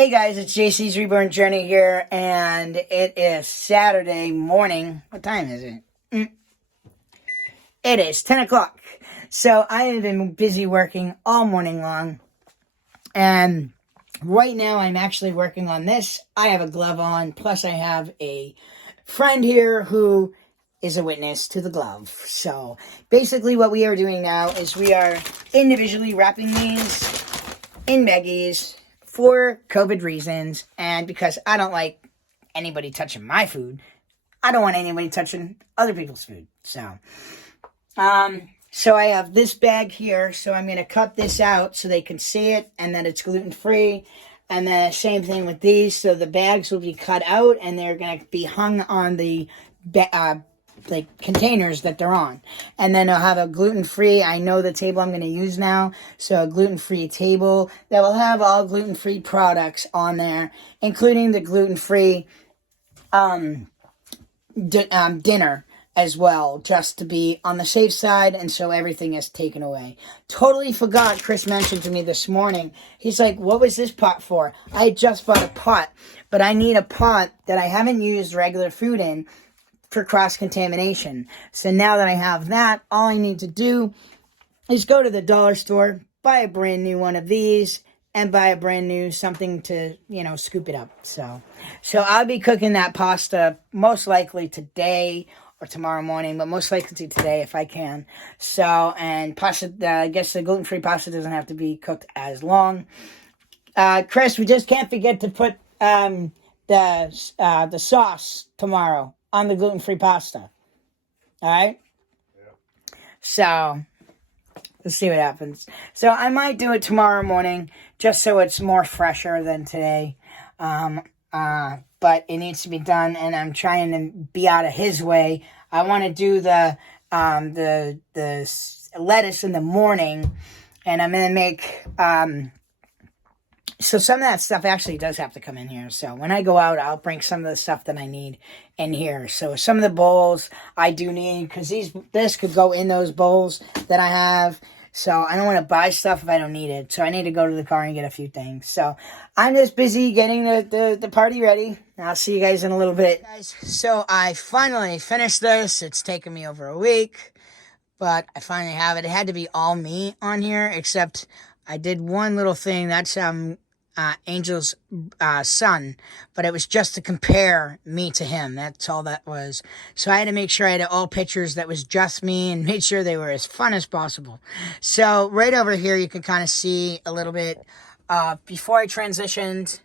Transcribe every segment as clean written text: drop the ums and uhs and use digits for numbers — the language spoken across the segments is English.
Hey guys, it's JC's Reborn Journey here, and it is Saturday morning. What time is it? It is 10 o'clock. So I have been busy working all morning long, and right now I'm actually working on this. I have a glove on, plus I have a friend here who is a witness to the glove. So basically what we are doing now is we are individually wrapping these in baggies for COVID reasons, and because I don't like anybody touching my food, I don't want anybody touching other people's food. So I have this bag here, so I'm going to cut this out so they can see it and that it's gluten-free. And then same thing with these, so the bags will be cut out and they're going to be hung on the containers that they're on. And then I'll have a gluten-free, I know the table I'm going to use now, so a gluten-free table that will have all gluten-free products on there, including the gluten-free dinner as well, just to be on the safe side, and so everything is taken away. Totally forgot, Chris mentioned to me this morning, he's like, what was this pot for? I just bought a pot, but I need a pot that I haven't used regular food in for cross-contamination. So now that I have that, all I need to do is go to the dollar store, buy a brand new one of these, and buy a brand new something to, scoop it up. So I'll be cooking that pasta most likely today or tomorrow morning, but most likely today if I can. So, and pasta, I guess the gluten-free pasta doesn't have to be cooked as long. Chris, we just can't forget to put the sauce tomorrow on the gluten-free pasta. All right? Yeah. So, let's see what happens. So, I might do it tomorrow morning, just so it's more fresher than today. But it needs to be done, and I'm trying to be out of his way. I want to do the lettuce in the morning, and I'm going to make... So some of that stuff actually does have to come in here. So when I go out, I'll bring some of the stuff that I need in here. So some of the bowls I do need, because this could go in those bowls that I have. So I don't want to buy stuff if I don't need it. So I need to go to the car and get a few things. So I'm just busy getting the party ready. I'll see you guys in a little bit. Guys, so I finally finished this. It's taken me over a week, but I finally have it. It had to be all me on here, except I did one little thing. That's Angel's son, but it was just to compare me to him. That's all that was. So I had to make sure I had all pictures that was just me and made sure they were as fun as possible. So right over here, you can kind of see a little bit before I transitioned.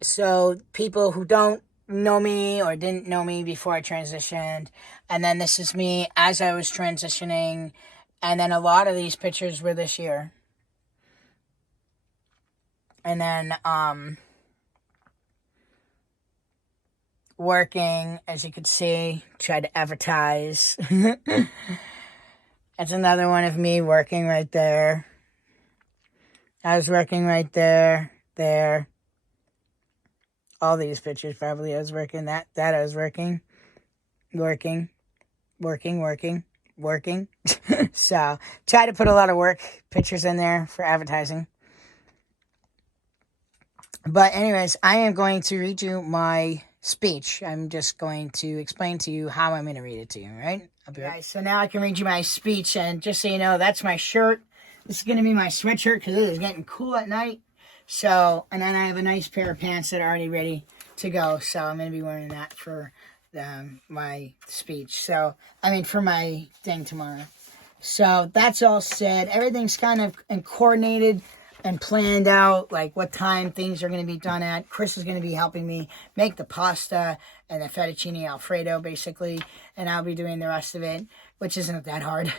So people who don't know me or didn't know me before I transitioned, and then this is me as I was transitioning, and then a lot of these pictures were this year. And then, working, as you can see, tried to advertise. That's another one of me working right there. I was working right there. All these pictures probably I was working. That I was working. So, try to put a lot of work pictures in there for advertising. But anyways, I am going to read you my speech. I'm just going to explain to you how I'm going to read it to you, right? Guys, so now I can read you my speech, and just so you know, that's my shirt. This is going to be my sweatshirt because it is getting cool at night. So, and then I have a nice pair of pants that are already ready to go. So I'm going to be wearing that for my speech. So, for my thing tomorrow. So that's all said. Everything's kind of coordinated and planned out, like what time things are going to be done at. Chris is going to be helping me make the pasta and the fettuccine alfredo, basically, and I'll be doing the rest of it, which isn't that hard.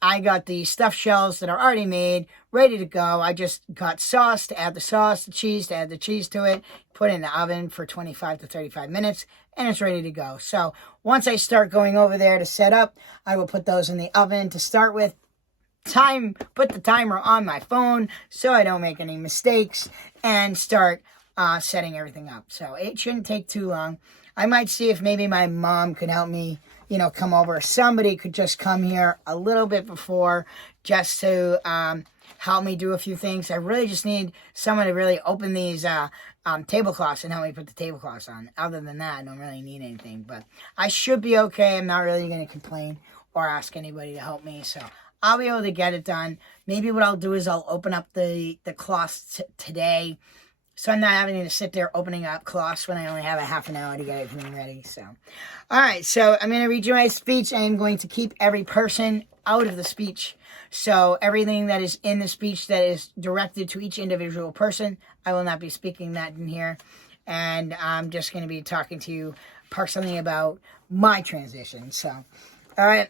I got the stuffed shells that are already made, ready to go. I just got sauce to add the sauce, the cheese to add the cheese to it, put it in the oven for 25 to 35 minutes, and it's ready to go. So once I start going over there to set up, I will put those in the oven to start with. Put the timer on my phone so I don't make any mistakes, and start setting everything up. So it shouldn't take too long. I might see if maybe my mom could help me, come over. Somebody could just come here a little bit before, just to help me do a few things. I really just need someone to really open these tablecloths and help me put the tablecloths on. Other than that, I don't really need anything. But I should be okay. I'm not really going to complain or ask anybody to help me. So I'll be able to get it done. Maybe what I'll do is I'll open up the cloths today. So I'm not having to sit there opening up cloths when I only have a half an hour to get everything ready. So, all right. So I'm going to read you my speech. I am going to keep every person out of the speech. So everything that is in the speech that is directed to each individual person, I will not be speaking that in here. And I'm just going to be talking to you personally about my transition. So, all right.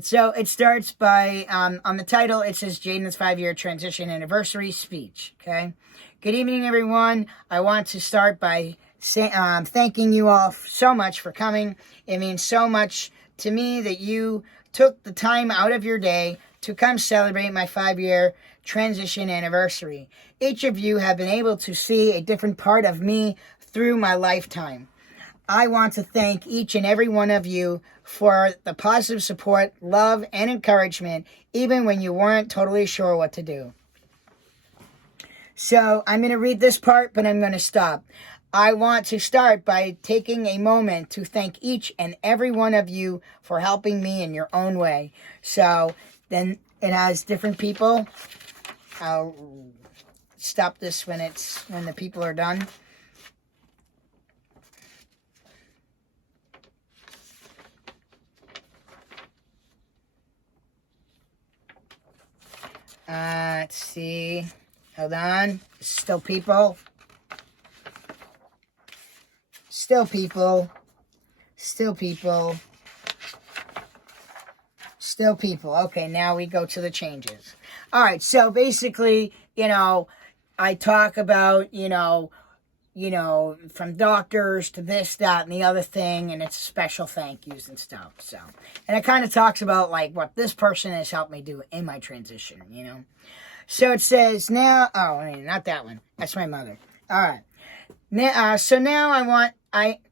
So it starts by, on the title, it says Jaden's 5-year transition anniversary speech. Okay. Good evening, everyone. I want to start by thanking you all so much for coming. It means so much to me that you took the time out of your day to come celebrate my 5-year transition anniversary. Each of you have been able to see a different part of me through my lifetime. I want to thank each and every one of you for the positive support, love, and encouragement, even when you weren't totally sure what to do. So I'm going to read this part, but I'm going to stop. I want to start by taking a moment to thank each and every one of you for helping me in your own way. So then it has different people. I'll stop this when the people are done. Let's see. Hold on. Still people. Still people. Still people. Still people. Okay, now we go to the changes. All right, so basically, I talk about, from doctors to this, that, and the other thing, and it's special thank yous and stuff. So, and it kind of talks about like what this person has helped me do in my transition, So it says now, not that one. That's my mother. All right.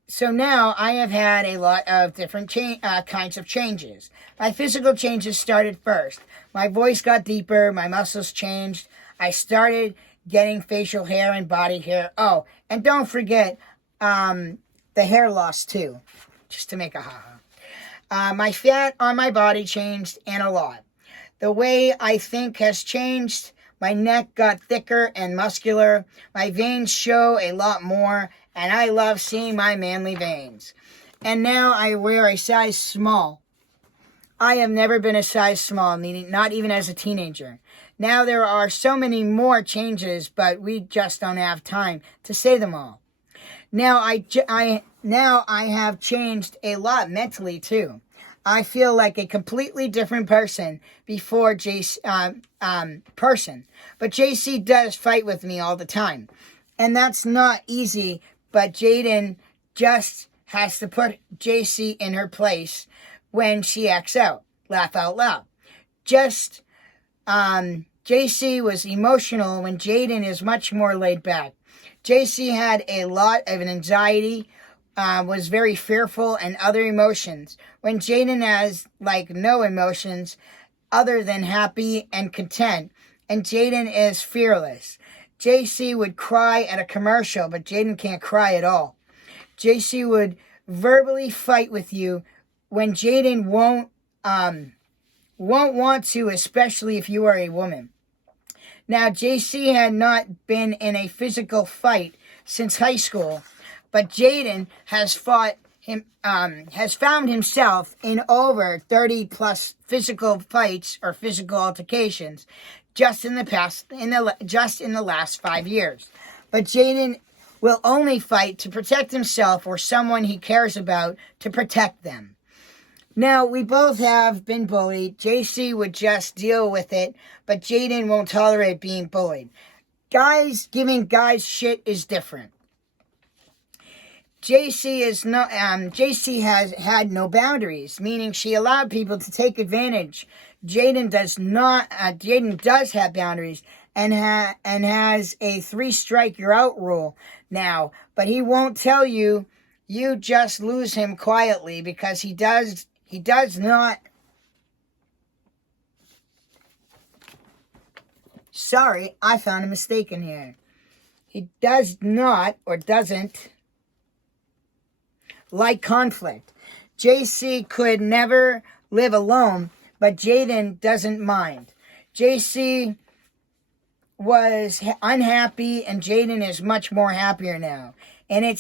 So now I have had a lot of different kinds of changes. My physical changes started first. My voice got deeper. My muscles changed. I started getting facial hair and body hair. Oh, and don't forget the hair loss too, just to make a ha-ha. My fat on my body changed, and a lot. The way I think has changed. My neck got thicker and muscular. My veins show a lot more, and I love seeing my manly veins. And now I wear a size small. I have never been a size small, meaning not even as a teenager. Now there are so many more changes, but we just don't have time to say them all. Now I have changed a lot mentally too. I feel like a completely different person before but JC does fight with me all the time. And that's not easy, but Jaden just has to put JC in her place when she acts out. Laugh out loud. JC was emotional when Jaden is much more laid back. JC had a lot of anxiety, was very fearful, and other emotions, when Jaden has no emotions other than happy and content, and Jaden is fearless. JC would cry at a commercial, but Jaden can't cry at all. JC would verbally fight with you when Jaden won't want to, especially if you are a woman. Now, JC had not been in a physical fight since high school, but Jaden has found himself in over 30 plus physical fights or physical altercations just in the last 5 years. But Jaden will only fight to protect himself or someone he cares about to protect them. Now, we both have been bullied. JC would just deal with it, but Jaden won't tolerate being bullied. Giving guys shit is different. JC has had no boundaries, meaning she allowed people to take advantage. Jaden does not. Jaden does have boundaries and has a 3 strike you're out rule now, but he won't tell you. You just lose him quietly because he does not. Sorry, I found a mistake in here. He does not or doesn't like conflict. JC could never live alone, but Jaden doesn't mind. JC was unhappy, and Jaden is much more happier now. And it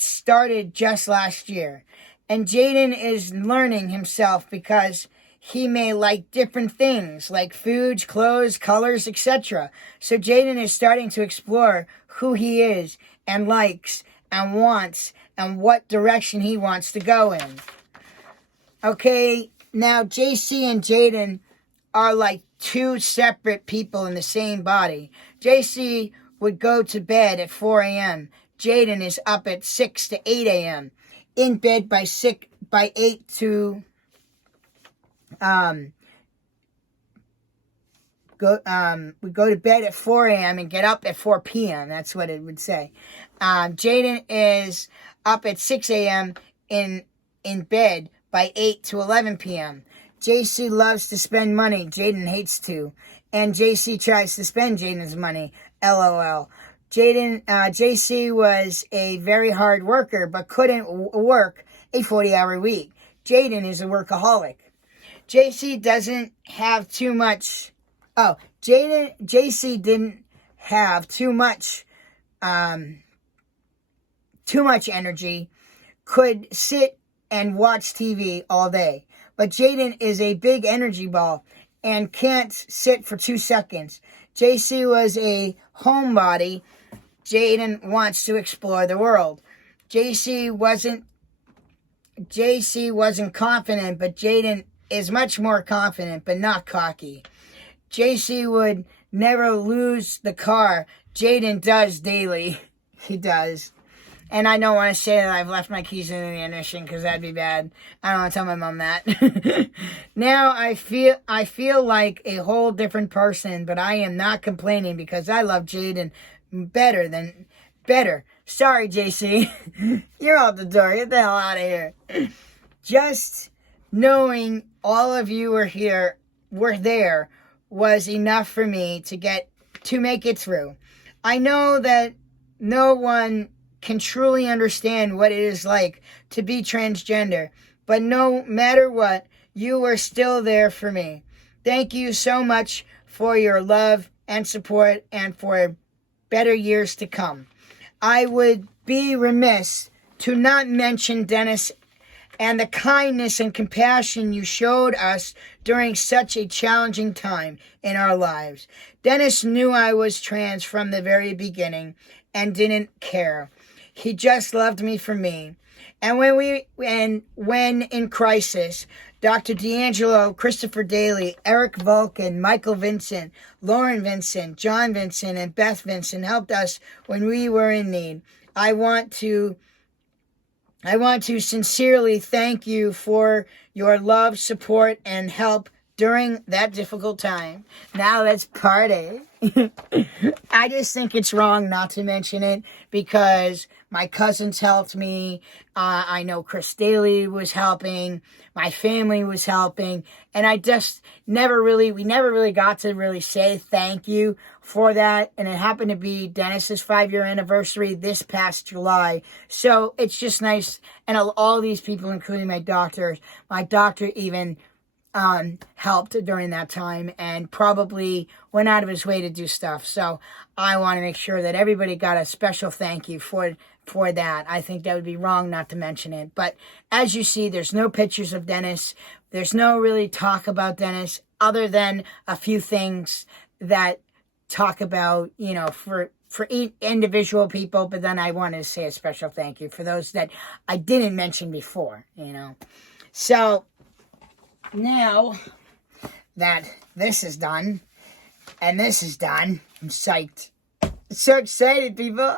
started just last year. And Jaden is learning himself because he may like different things, like foods, clothes, colors, etc. So Jaden is starting to explore who he is and likes and wants and what direction he wants to go in. Okay, now JC and Jaden are like two separate people in the same body. JC would go to bed at 4 a.m. Jaden is up at 6 to 8 a.m. In bed by 8 to we go to bed at 4 a.m. and get up at 4 p.m. That's what it would say. Jaden is up at 6 a.m. in bed by 8 to 11 p.m. JC loves to spend money. Jaden hates to. And JC tries to spend Jaden's money. LOL. JC was a very hard worker, but couldn't work a 40-hour week. Jaden is a workaholic. JC doesn't have too much. JC didn't have too much energy. Could sit and watch TV all day. But Jaden is a big energy ball and can't sit for 2 seconds. JC was a homebody. Jaden wants to explore the world. JC wasn't confident, but Jaden is much more confident, but not cocky. JC would never lose the car. Jaden does daily. He does. And I don't want to say that I've left my keys in the ignition because that'd be bad. I don't want to tell my mom that. Now I feel like a whole different person, but I am not complaining because I love Jaden better. Sorry, JC. You're out the door. Get the hell out of here. Just knowing all of you were there was enough for me to make it through. I know that no one can truly understand what it is like to be transgender, but no matter what, you were still there for me. Thank you so much for your love and support and for better years to come. I would be remiss to not mention Dennis and the kindness and compassion you showed us during such a challenging time in our lives. Dennis knew I was trans from the very beginning and didn't care. He just loved me for me. And when in crisis, Dr. D'Angelo, Christopher Daly, Eric Vulcan, Michael Vincent, Lauren Vincent, John Vincent, and Beth Vincent helped us when we were in need. I want to sincerely thank you for your love, support, and help during that difficult time. Now let's party. I just think it's wrong not to mention it because my cousins helped me. I know Chris Daly was helping. My family was helping. And we never really got to really say thank you for that. And it happened to be Dennis's 5-year anniversary this past July. So it's just nice. And all these people, including my doctor even helped during that time and probably went out of his way to do stuff. So I want to make sure that everybody got a special thank you for that. I think that would be wrong not to mention it. But as you see, there's no pictures of Dennis. There's no really talk about Dennis other than a few things that talk about, for individual people. But then I wanted to say a special thank you for those that I didn't mention before, So now that this is done and this is done, I'm psyched. So excited, people.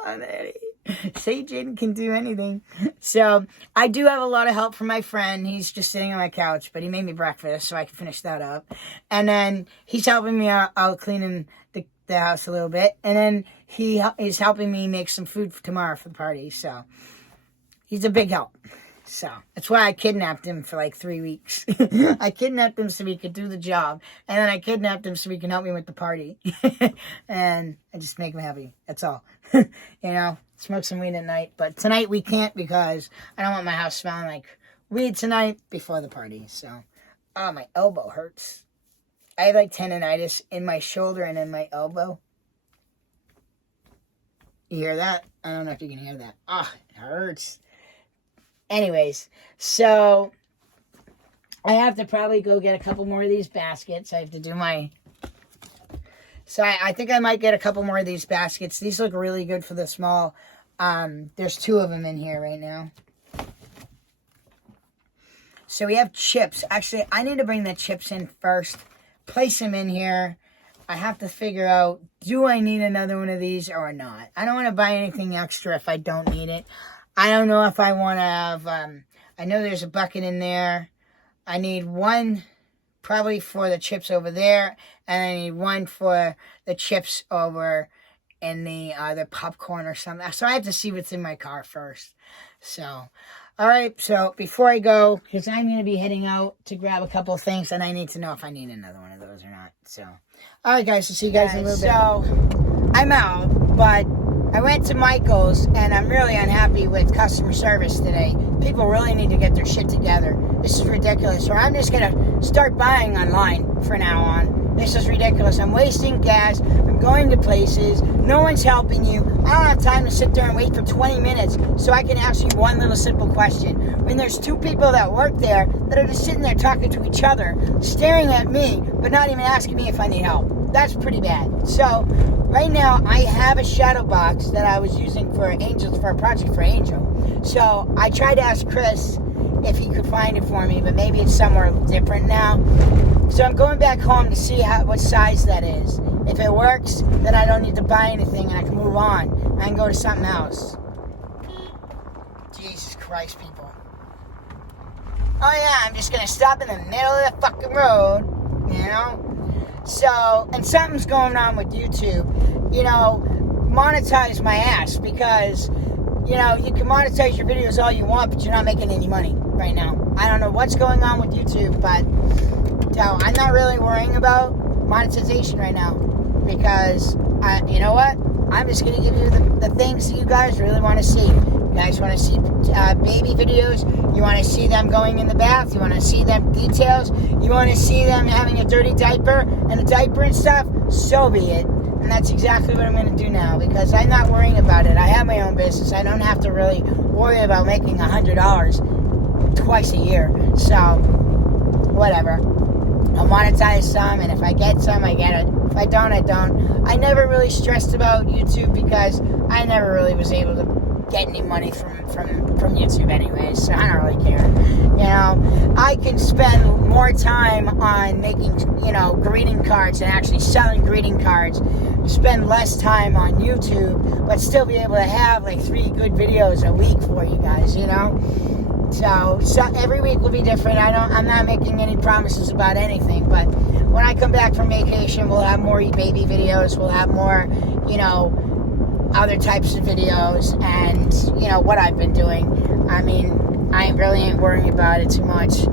Say Jaden can do anything. So I do have a lot of help from my friend. He's just sitting on my couch, but he made me breakfast so I can finish that up. And then he's helping me out cleaning the house a little bit. And then he is helping me make some food for tomorrow for the party. So he's a big help. So that's why I kidnapped him for like 3 weeks. I kidnapped him so he could do the job. And then I kidnapped him so he can help me with the party. And I just make him happy. That's all. You know, smoke some weed at night. But tonight we can't because I don't want my house smelling like weed tonight before the party. So, oh, my elbow hurts. I have like tendonitis in my shoulder and in my elbow. You hear that? I don't know if you can hear that. Oh, it hurts. Anyways, so I have to probably go get a couple more of these baskets. I have to do my... So I think I might get a couple more of these baskets. These look really good for the small. There's 2 of them in here right now. So we have chips. Actually, I need to bring the chips in first. Place them in here. I have to figure out, do I need another one of these or not? I don't want to buy anything extra if I don't need it. I don't know if I want to have, I know there's a bucket in there. I need one probably for the chips over there. And I need one for the chips over in the popcorn or something. So I have to see what's in my car first. So, all right. So before I go, because I'm going to be heading out to grab a couple of things, and I need to know if I need another one of those or not. So, all right, guys. I'll see you guys in a little bit. So I'm out, but I went to Michael's, and I'm really unhappy with customer service today. People really need to get their shit together. This is ridiculous. So I'm just going to start buying online from now on. This is ridiculous. I'm wasting gas. I'm going to places. No one's helping you. I don't have time to sit there and wait for 20 minutes so I can ask you one little simple question. When there's 2 people that work there that are just sitting there talking to each other, staring at me, but not even asking me if I need help. That's pretty bad. So right now I have a shadow box that I was using for a project for Angel. So I tried to ask Chris if he could find it for me, but maybe it's somewhere different now. So I'm going back home to see what size that is. If it works, then I don't need to buy anything and I can move on. I can go to something else. Jesus Christ, people. Oh yeah, I'm just going to stop in the middle of the fucking road, you know? So, and something's going on with YouTube. You know, monetize my ass because, you know, you can monetize your videos all you want, but you're not making any money right now. I don't know what's going on with YouTube, but I'm not really worrying about monetization right now because, you know what? I'm just going to give you the things that you guys really want to see. You guys want to see baby videos. You want to see them going in the bath. You want to see them details. You want to see them having a dirty diaper and a diaper and stuff. So be it. And that's exactly what I'm going to do now because I'm not worrying about it. I have my own business. I don't have to really worry about making $100 twice a year. So, whatever. I'll monetize some, and if I get some, I get it. If I don't, I don't. I never really stressed about YouTube because I never really was able to get any money from YouTube anyway, so I don't really care. You know, I can spend more time on making, you know, greeting cards and actually selling greeting cards, spend less time on YouTube, but still be able to have like 3 good videos a week for you guys, you know? So every week will be different. I'm not making any promises about anything, but when I come back from vacation, we'll have more baby videos. We'll have more, you know, other types of videos and, you know, what I've been doing. I mean, I really ain't worrying about it too much.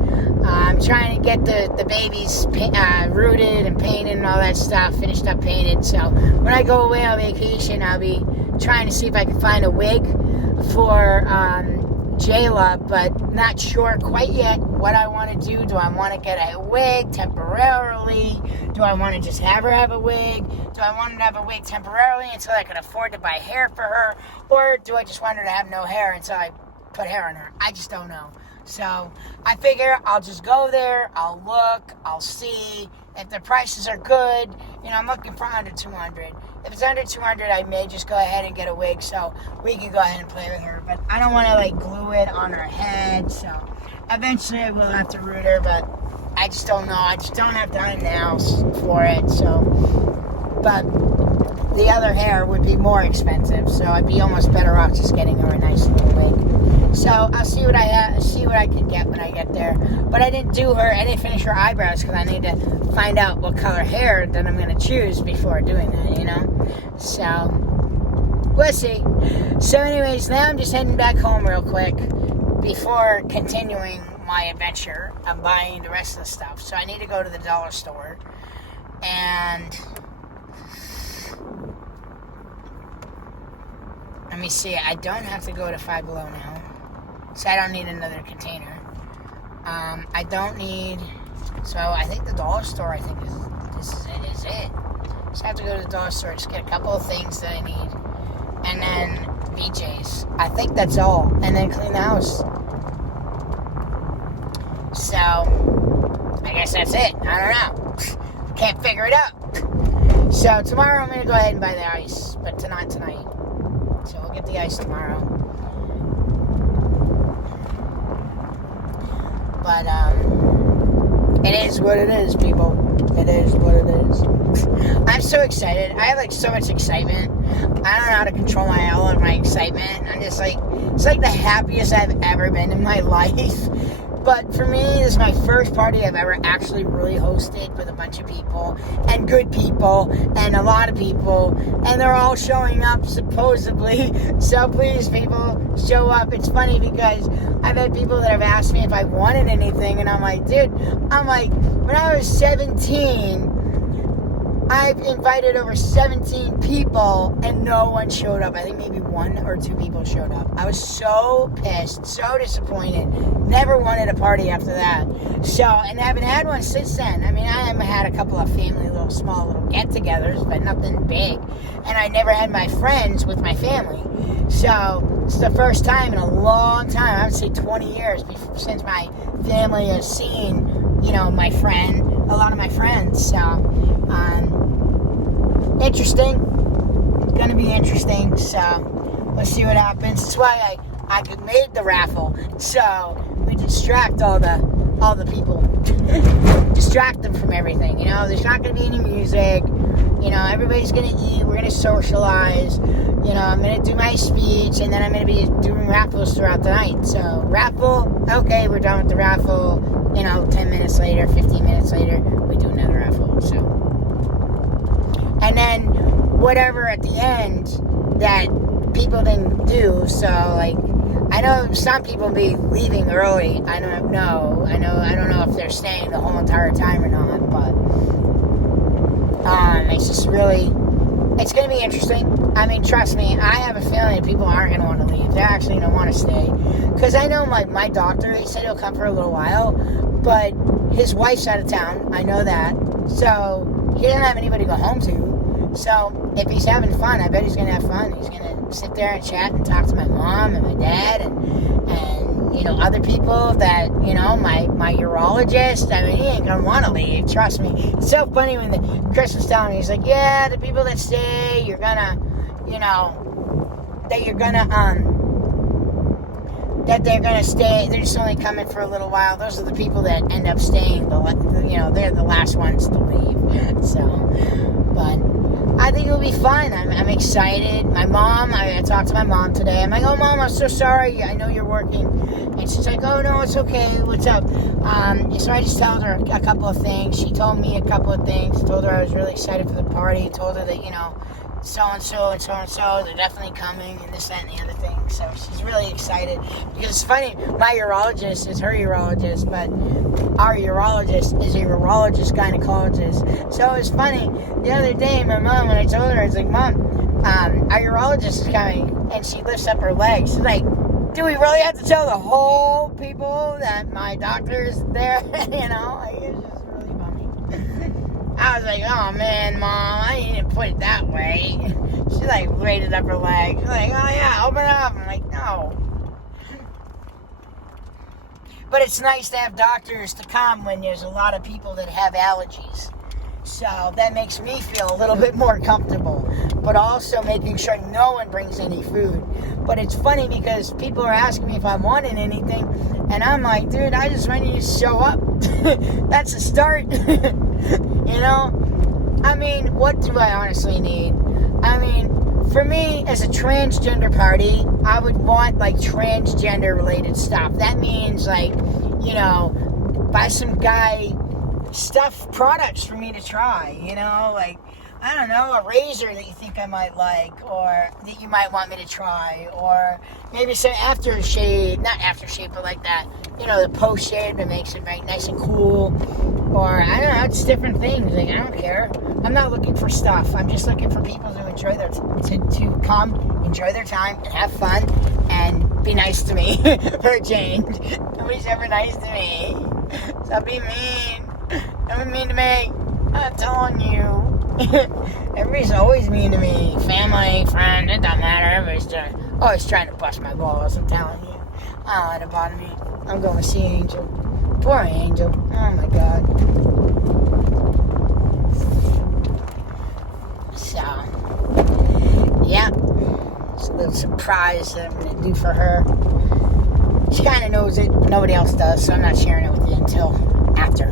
I'm trying to get the babies rooted and painted and all that stuff, finished up painted. So when I go away on vacation, I'll be trying to see if I can find a wig for Jayla, but not sure quite yet what I want to do. Do I want to get a wig temporarily? Do I want to just have her have a wig? Do I want her to have a wig temporarily until I can afford to buy hair for her? Or do I just want her to have no hair until I put hair on her? I just don't know. So I figure I'll just go there, I'll look, I'll see. If the prices are good, you know, I'm looking for under $200. If it's under $200, I may just go ahead and get a wig so we can go ahead and play with her. But I don't want to, like, glue it on her head. So eventually I will have to root her, but I just don't know. I just don't have time now for it. So, but the other hair would be more expensive. So I'd be almost better off just getting her a nice little wig. So I'll see what I can get when I get there. But I didn't finish her eyebrows because I need to find out what color hair that I'm going to choose before doing that, you know? So, we'll see. So anyways, now I'm just heading back home real quick before continuing my adventure of buying the rest of the stuff. So I need to go to the dollar store. And let me see. I don't have to go to Five Below now. So I don't need another container. I don't need... So I think the dollar store, is it. So I have to go to the dollar store, just get a couple of things that I need. And then BJ's. I think that's all. And then clean the house. So, I guess that's it. I don't know. Can't figure it out. So tomorrow I'm going to go ahead and buy the ice. But not tonight. So we'll get the ice tomorrow. But, it is what it is, people. It is what it is. I'm so excited. I have, so much excitement. I don't know how to control all of my excitement. I'm just, it's like the happiest I've ever been in my life. But for me, this is my first party I've ever actually really hosted with a bunch of people, and good people, and a lot of people, and they're all showing up, supposedly. So please, people, show up. It's funny because I've had people that have asked me if I wanted anything, and I'm like, dude, when I was 17... I've invited over 17 people and no one showed up. I think maybe 1 or 2 people showed up. I was so pissed, so disappointed. Never wanted a party after that. So, and I haven't had one since then. I mean, I have had a couple of family, small little get-togethers, but nothing big. And I never had my friends with my family. So, it's the first time in a long time, I would say 20 years, since my family has seen, a lot of my friends. So, interesting. It's going to be interesting. So, let's see what happens. That's why I made the raffle. So, we distract all the people. Distract them from everything. There's not going to be any music. Everybody's going to eat. We're going to socialize. I'm going to do my speech, and then I'm going to be doing raffles throughout the night. So, raffle, okay, we're done with the raffle. 10 minutes later, 15 minutes later, we do another raffle. So, and then whatever at the end that people didn't do. So, I know some people be leaving early. I don't know. I don't know if they're staying the whole entire time or not. But it's just really, it's going to be interesting. I mean, trust me, I have a feeling that people aren't going to want to leave. They're actually going to want to stay. Because I know my doctor, he said he'll come for a little while. But his wife's out of town. I know that. So he doesn't have anybody to go home to. So if he's having fun, I bet he's going to have fun. He's going to sit there and chat and talk to my mom and my dad and other people that, my urologist. I mean, he ain't going to want to leave. Trust me. It's so funny when Chris was telling me, he's like, yeah, the people that stay, you're going to, that you're going to, that they're going to stay, they're just only coming for a little while. Those are the people that end up staying, they're the last ones to leave. So, but I think it'll be fun. I'm excited. My mom, I talked to my mom today. I'm like, oh, Mom, I'm so sorry. I know you're working. And she's like, oh, no, it's okay. What's up? So I just told her a couple of things. She told me a couple of things. Told her I was really excited for the party. Told her that, so-and-so and so-and-so, they're definitely coming, and this, that, and the other thing. So she's really excited. Because it's funny, my urologist is her urologist, but our urologist is a urologist gynecologist. So it was funny. The other day, my mom, when I told her, I was like, Mom, our urologist is coming, and she lifts up her legs. She's like, do we really have to tell the whole people that my doctor is there? It's just really funny. I was like, oh man, Mom, I didn't put it that way. She raised up her leg. She's like, oh yeah, open it up. I'm like, no. But it's nice to have doctors to come when there's a lot of people that have allergies. So that makes me feel a little bit more comfortable. But also making sure no one brings any food. But it's funny because people are asking me if I wanted anything. And I'm like, dude, I just want you to show up. That's a start. I mean, what do I honestly need? I mean, for me, as a transgender party, I would want, transgender-related stuff. That means, buy some guy stuff products for me to try, I don't know, a razor that you think I might like, or that you might want me to try, or maybe some aftershave, not aftershave, but like that, the post shave that makes it very nice and cool, or I don't know, it's different things. Like, I don't care. I'm not looking for stuff. I'm just looking for people to enjoy to come, enjoy their time, and have fun, and be nice to me for a change. Nobody's ever nice to me. Stop being mean. Don't be mean to me. I'm telling you. Everybody's always mean to me. Family, friend, it doesn't matter. Everybody's always trying to bust my balls. I'm telling you. I don't let it bother me. I'm going to see Angel. Poor Angel. Oh my God. So, yeah. It's a little surprise that I'm going to do for her. She kind of knows it, but nobody else does, so I'm not sharing it with you until after.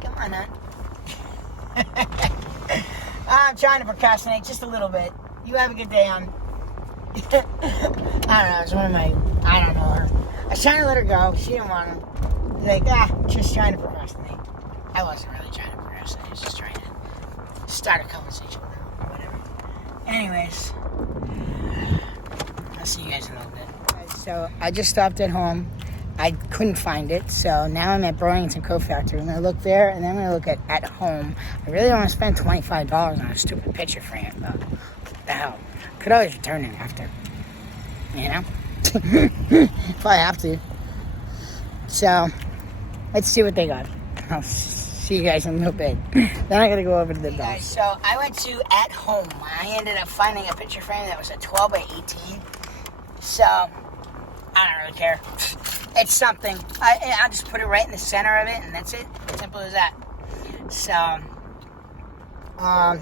Come on, hon. I'm trying to procrastinate just a little bit. You have a good day, hon. I don't know, it's one of my, I don't know her. I was trying to let her go. She didn't want to. Like, just trying to procrastinate. I wasn't really trying to procrastinate. I was just trying to start a conversation with her or whatever. Anyways, I'll see you guys in a little bit. So, I just stopped at home. I couldn't find it, so now I'm at Burlington Coat Factory. I'm going to look there, and then I'm going to look at home. I really don't want to spend $25 on a stupid picture frame, but what the hell? Could always return it after, if I have to. So, let's see what they got. I'll see you guys in a little bit. Then I got to go over to the dolls. So, I went to At Home. I ended up finding a picture frame that was a 12 by 18. So, I don't really care. It's something. I'll just put it right in the center of it, and that's it. Simple as that. So, now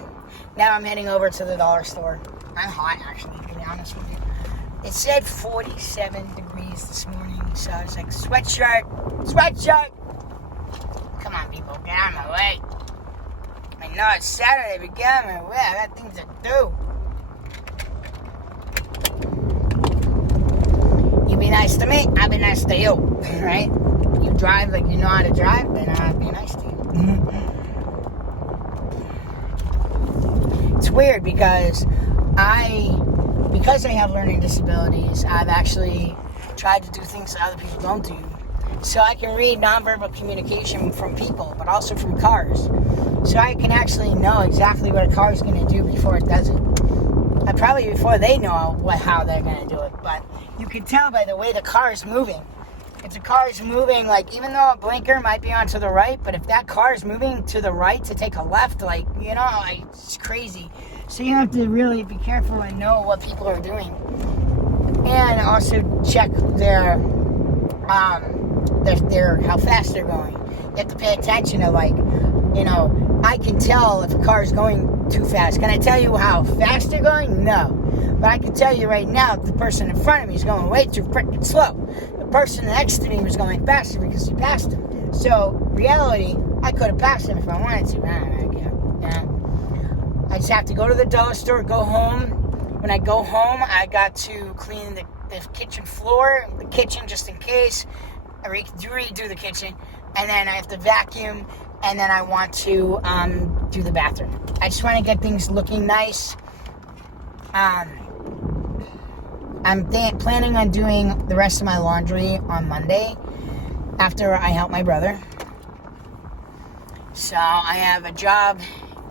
I'm heading over to the dollar store. I'm hot, actually, to be honest with you. It said 47 degrees this morning, so I was like, sweatshirt. Come on, people, get out of my way. I know it's Saturday, but get out of my way. I got things to do. You be nice to me, I'll be nice to you, right? You drive like you know how to drive, then I'll be nice to you. It's weird because I have learning disabilities, I've actually tried to do things that other people don't do. So I can read nonverbal communication from people, but also from cars. So I can actually know exactly what a car is going to do before it does it. Probably before they know how they're going to do it. But you can tell by the way the car is moving. If the car is moving, like, even though a blinker might be on to the right, but if that car is moving to the right to take a left, like, it's crazy. So you have to really be careful and know what people are doing. And also check their how fast they're going. You have to pay attention to, like, I can tell if a car is going too fast. Can I tell you how fast they're going? No. But I can tell you right now, the person in front of me is going way too freaking slow. The person next to me was going faster because he passed him. So, reality, I could have passed him if I wanted to. I just have to go to the dollar store, go home. When I go home, I got to clean the kitchen floor, the kitchen just in case. I redo the kitchen. And then I have to vacuum. And then I want to do the bathroom. I just want to get things looking nice. I'm planning on doing the rest of my laundry on Monday after I help my brother. So I have a job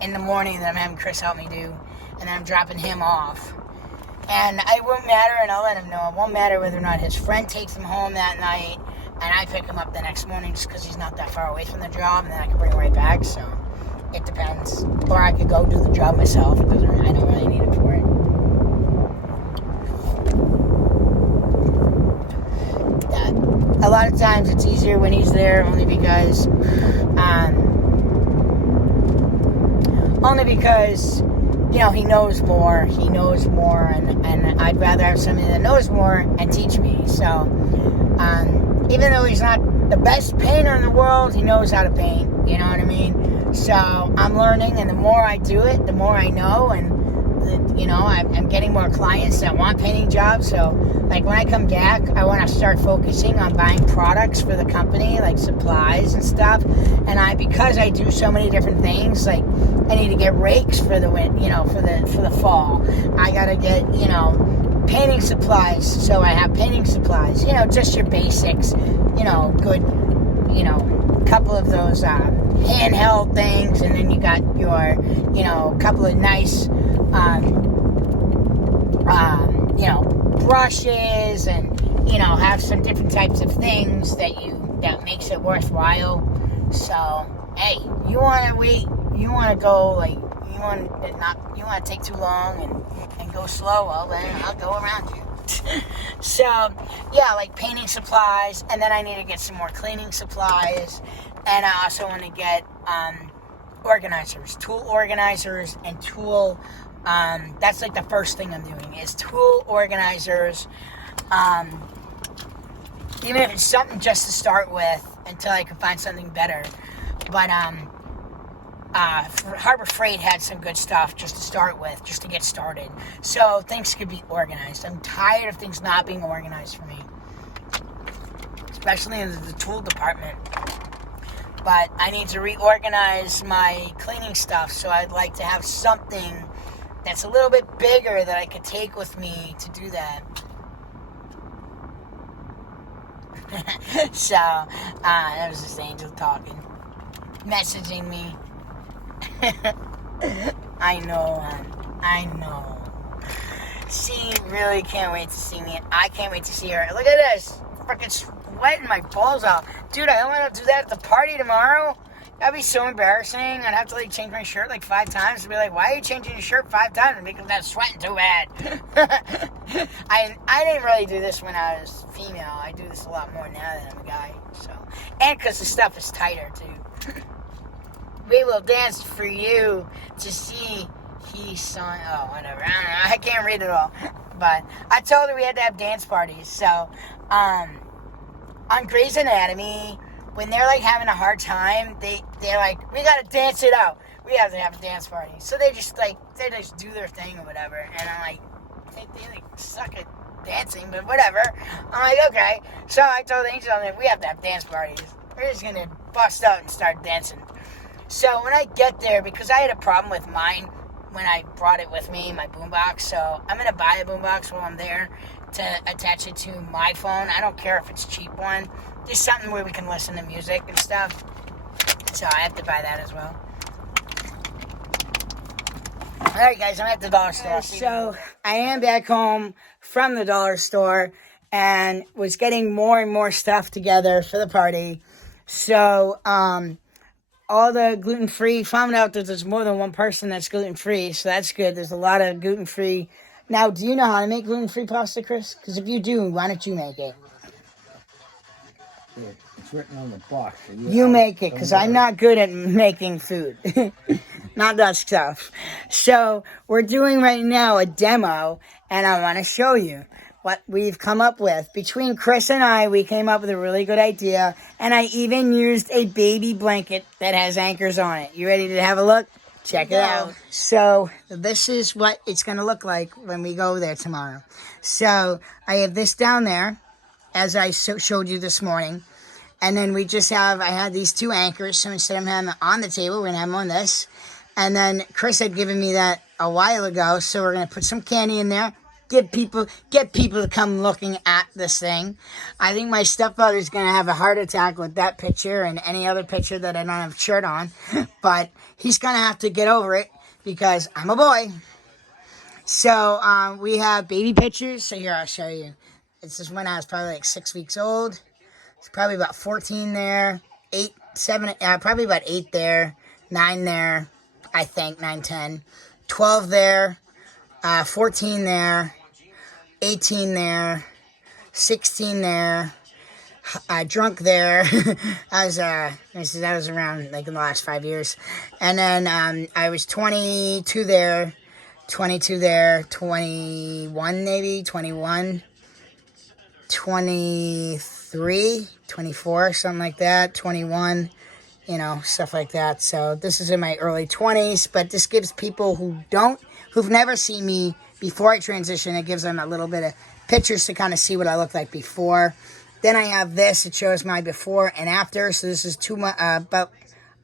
in the morning that I'm having Chris help me do, and then I'm dropping him off. And it won't matter, and I'll let him know, it won't matter whether or not his friend takes him home that night, and I pick him up the next morning just because he's not that far away from the job, and then I can bring him right back, so it depends. Or I could go do the job myself. I don't really need him for it. A lot of times it's easier when he's there, only because he knows more. He knows more, and I'd rather have somebody that knows more and teach me. So, even though he's not the best painter in the world, he knows how to paint. You know what I mean? So I'm learning, and the more I do it, the more I know, and you know, I'm getting more clients that want painting jobs. So, like, when I come back, I want to start focusing on buying products for the company, like supplies and stuff. And because I do so many different things, like, I need to get rakes for the for the fall. I gotta get, you know, painting supplies. So I have painting supplies, you know, just your basics, you know, good, you know, couple of those handheld things, and then you got your, you know, couple of nice, you know, brushes, and, you know, have some different types of things that makes it worthwhile. So, hey, you want to wait, you want to go, like, you want to take too long and go slow, well, then I'll go around you. So, yeah, like painting supplies, and then I need to get some more cleaning supplies, and I also want to get organizers, tool organizers, and tool, that's like the first thing I'm doing, is tool organizers, even if it's something just to start with, until I can find something better. But, Harbor Freight had some good stuff just to start with, just to get started. So things could be organized. I'm tired of things not being organized for me, especially in the tool department. But I need to reorganize my cleaning stuff, so I'd like to have something that's a little bit bigger that I could take with me to do that. So, that was just Angel talking, messaging me. I know. She really can't wait to see me. I can't wait to see her. Look at this. Freaking sweating my balls out. Dude, I don't want to do that at the party tomorrow. That'd be so embarrassing. I'd have to, like, change my shirt like 5 times. To be like, why are you changing your shirt 5 times? Because I'm sweating too bad. I didn't really do this when I was female. I do this a lot more now that I'm a guy. So, and because the stuff is tighter, too. We will dance for you to see whatever. I don't know. I can't read it all. But I told her we had to have dance parties. So, on Grey's Anatomy, when they're, like, having a hard time, they're like, we gotta dance it out. We have to have a dance party. So they just do their thing or whatever. And I'm like, they like, suck at dancing, but whatever. I'm like, okay. So I told Angel, we have to have dance parties. We're just gonna bust out and start dancing. So when I get there, because I had a problem with mine when I brought it with me, my boombox, so I'm going to buy a boombox while I'm there to attach it to my phone. I don't care if it's a cheap one. Just something where we can listen to music and stuff. So I have to buy that as well. Alright guys, I'm at the dollar store. So I am back home from the dollar store and was getting more and more stuff together for the party. So, all the gluten-free, found out that there's more than one person that's gluten-free, so that's good. There's a lot of gluten-free. Now, do you know how to make gluten-free pasta, Chris? Because if you do, why don't you make it? It's written on the box. So you make it, because I'm not good at making food. Not that stuff. So, we're doing right now a demo, and I want to show you what we've come up with. Between Chris and I, we came up with a really good idea, and I even used a baby blanket that has anchors on it. You ready to have a look? Check it out. So this is what it's going to look like when we go there tomorrow. So I have this down there, as I showed you this morning, and then I had these 2 anchors, so instead of having them on the table, we're going to have them on this. And then Chris had given me that a while ago, so we're going to put some candy in there. Get people to come looking at this thing. I think my stepfather's going to have a heart attack with that picture and any other picture that I don't have a shirt on. But he's going to have to get over it because I'm a boy. So we have baby pictures. So here, I'll show you. This is when I was probably like 6 weeks old. It's probably about 14 there. 8, 7, probably about 8 there. 9 there. I think 9, 10. 12 there. 14 there. 18 there, 16 there, drunk there. That was around like in the last 5 years. And then I was 22 there, 21 maybe, 21, 23, 24, something like that, 21, you know, stuff like that. So this is in my early 20s, but this gives people who've never seen me before I transition, it gives them a little bit of pictures to kind of see what I look like before. Then I have this. It shows my before and after. So this is about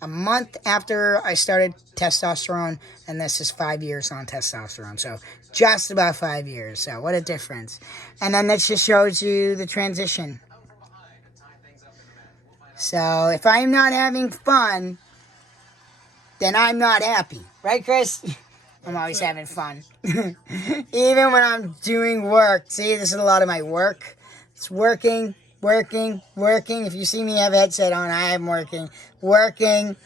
a month after I started testosterone, and this is 5 years on testosterone. So just about 5 years. So what a difference. And then this just shows you the transition. So if I'm not having fun, then I'm not happy. Right, Chris? I'm always having fun. Even when I'm doing work. See, this is a lot of my work. It's working. If you see me have a headset on, I am working. Working,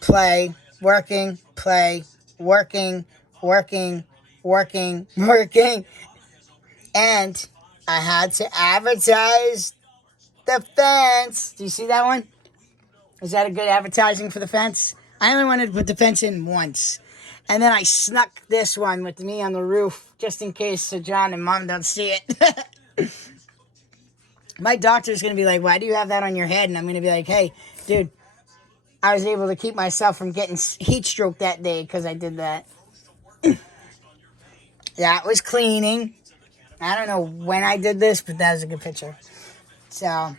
play, working, play, working. And I had to advertise the fence. Do you see that one? Is that a good advertising for the fence? I only wanted to put the fence in once. And then I snuck this one with me on the roof, just in case so John and Mom don't see it. My doctor's going to be like, why do you have that on your head? And I'm going to be like, hey, dude, I was able to keep myself from getting heat stroke that day because I did that. That was cleaning. I don't know when I did this, but that was a good picture. So,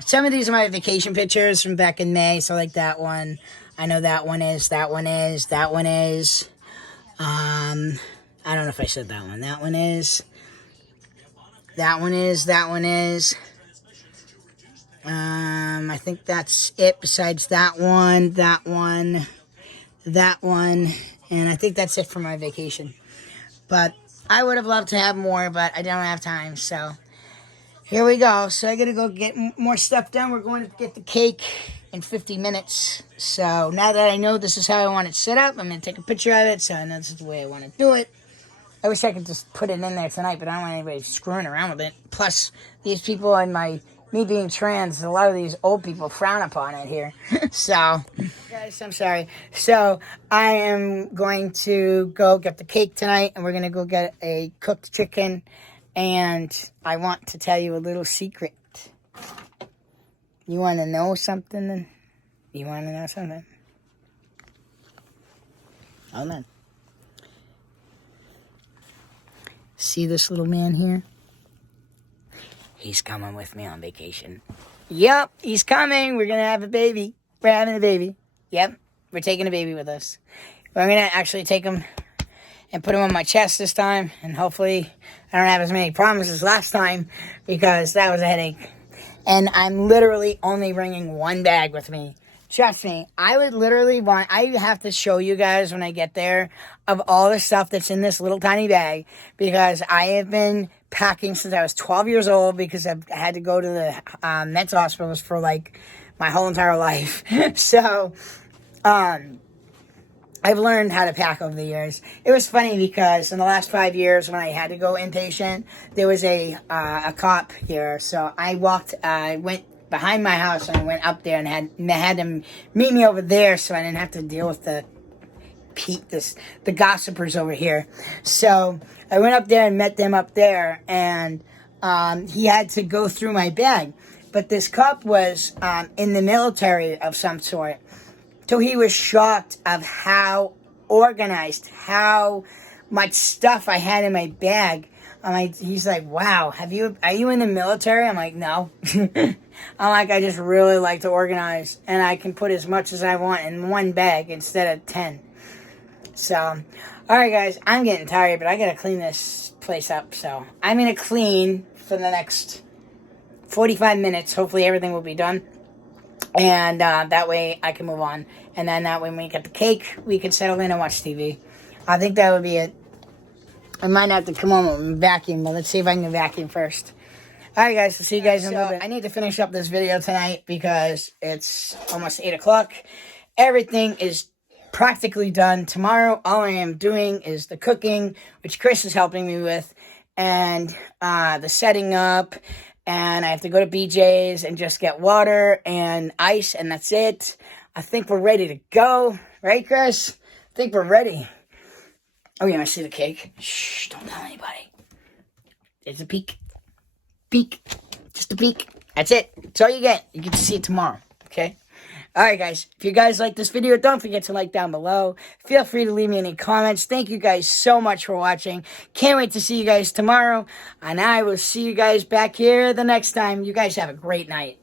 some of these are my vacation pictures from back in May. So, like that one. I know that one is. I don't know if I said that one. That one is. I think that's it besides that one, and I think that's it for my vacation. But I would have loved to have more, but I don't have time, so here we go. So I gotta go get more stuff done. We're going to get the cake in 50 minutes. So now that I know this is how I want it set up, I'm gonna take a picture of it so I know this is the way I want to do it. I wish I could just put it in there tonight, but I don't want anybody screwing around with it. Plus, these people and me being trans, a lot of these old people frown upon it here. So, guys, I'm sorry. So, I am going to go get the cake tonight, and we're going to go get a cooked chicken. And I want to tell you a little secret. You want to know something? Oh, man. See this little man here? He's coming with me on vacation. Yep, he's coming. We're going to have a baby. We're having a baby. Yep, we're taking a baby with us. We're going to actually take him and put him on my chest this time. And hopefully I don't have as many problems as last time because that was a headache. And I'm literally only bringing one bag with me. Trust me, I have to show you guys when I get there of all the stuff that's in this little tiny bag because I have been packing since I was 12 years old because I've had to go to the mental hospitals for like my whole entire life. So, I've learned how to pack over the years. It was funny because in the last 5 years when I had to go inpatient, there was a cop here. So I went behind my house and I went up there and had them meet me over there so I didn't have to deal with the gossipers over here. So I went up there and met them up there, and he had to go through my bag. But this cop was in the military of some sort. So he was shocked of how organized, how much stuff I had in my bag. He's like, wow, are you in the military? I'm like, no. I'm like, I just really like to organize, and I can put as much as I want in one bag instead of 10. So, all right, guys, I'm getting tired, but I got to clean this place up. So I'm going to clean for the next 45 minutes. Hopefully everything will be done. And that way I can move on. And then that way when we get the cake, we can settle in and watch TV. I think that would be it. I might have to come home and vacuum, but let's see if I can vacuum first. All right, guys, I'll see you guys in a little bit. I need to finish up this video tonight because it's almost 8 o'clock. Everything is practically done. Tomorrow, all I am doing is the cooking, which Chris is helping me with, and the setting up. And I have to go to BJ's and just get water and ice, and that's it. I think we're ready to go. Right, Chris? I think we're ready. Oh, yeah, I see the cake. Shh, don't tell anybody. It's a peek. Peek. Just a peek. That's it. That's all you get. You get to see it tomorrow. Okay? Alright guys, if you guys like this video, don't forget to like down below. Feel free to leave me any comments. Thank you guys so much for watching. Can't wait to see you guys tomorrow. And I will see you guys back here the next time. You guys have a great night.